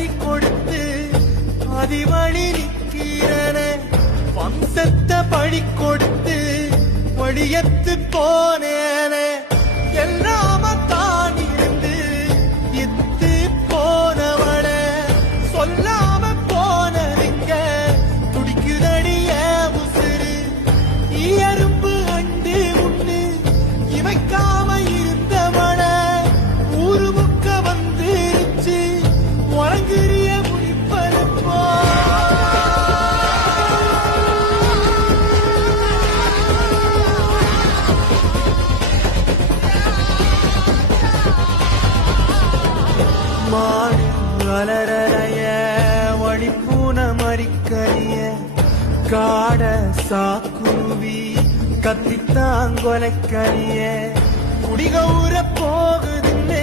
பறி கொடுத்து அதிவழி நிற்கிறன வம்சத்தை பழி கொடுத்து வழியத்து போனேன எல்லாம தான் இருந்து இத்து போனவள சொல்லாம போனறிங்க துடிக்குதடிய உசுறு எறும்பு அண்டு உண்டு இமைக்காம இருந்தவள ஊரு முக்க வந்துருச்சு உறங்குறிய முடிப்பதப்போ மாடு வளரைய வழிப்பூன மறிக்கறிய காட சாக்குருவி கத்தித்தாங்கொலைக்கறிய குடிகவுற போகுதுன்னு